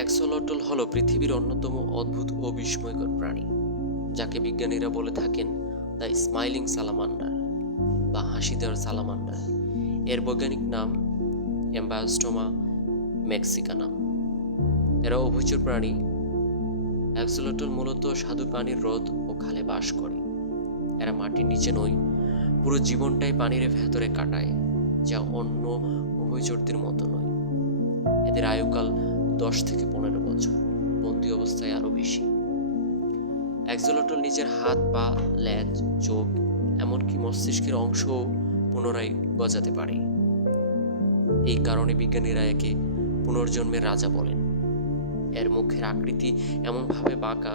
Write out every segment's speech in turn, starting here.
Axolotl হলো পৃথিবীর অন্যতম অদ্ভুত ও বিস্ময়কর প্রাণী, যাকে বিজ্ঞানীরা বলে থাকেন দ্য স্মাইলিং সালামান্ডার বা হাসি দেওয়ার সালামান্ডার এর বৈজ্ঞানিক নাম অ্যাম্বাস্টোমা মেক্সিকানাম এরা অভুচর প্রাণী। অ্যাক্সোলটল মূলত স্বাদু পানির হ্রদ ও খালে বাস করে। এরা মাটির নিচে নয় পুরো জীবনটাই পানির ভেতরে কাটায়, যা অন্য উভয়চরদের মতো নয়। এদের আয়ুকাল দশ থেকে পনেরো বছর, বন্দি অবস্থায় আরও বেশি। অ্যাক্সোলটল নিজের হাত, পা ল্যাজ চোখ, এমনকি মস্তিষ্কের অংশও পুনরায় গজাতে পারে। এই কারণে বিজ্ঞানীরা একে পুনর্জন্মের রাজা বলেন। এর মুখের আকৃতি এমনভাবে বাঁকা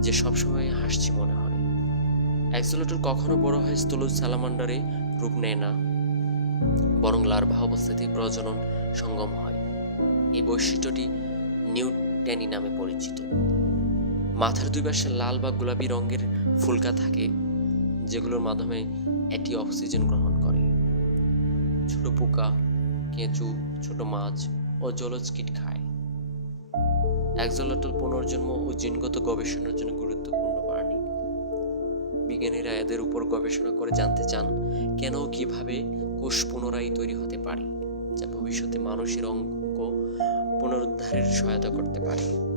যে সবসময় হাসছি মনে হয়। অ্যাক্সোলটল কখনো বড় হয় স্থূল সালামান্ডারে রূপ নেয় না, বরং লার্ভা অবস্থাতেই প্রজনন সঙ্গম হয়। এই বৈশিষ্ট্যটি নিউট্যানি নামে পরিচিত। মাথার দুই পাশে লাল বা গোলাপি রঙের ফুলকা থাকে, যেগুলোর মাধ্যমে এটি অক্সিজেন গ্রহণ করে। ছোট পোকা, কেঁচু, ছোট মাছ ও জলজ কীট খায়। অ্যাক্সোলটল পুনর্জন্ম ও জিনগত গবেষণার জন্য গুরুত্বপূর্ণ প্রাণী বিজ্ঞানীরা এদের উপর গবেষণা করে জানতে চান, কেন কীভাবে কোষ পুনরায় তৈরি হতে পারে, যা ভবিষ্যতে মানুষের অঙ্গ পুনরুদ্ধারের সহায়তা করতে পারে।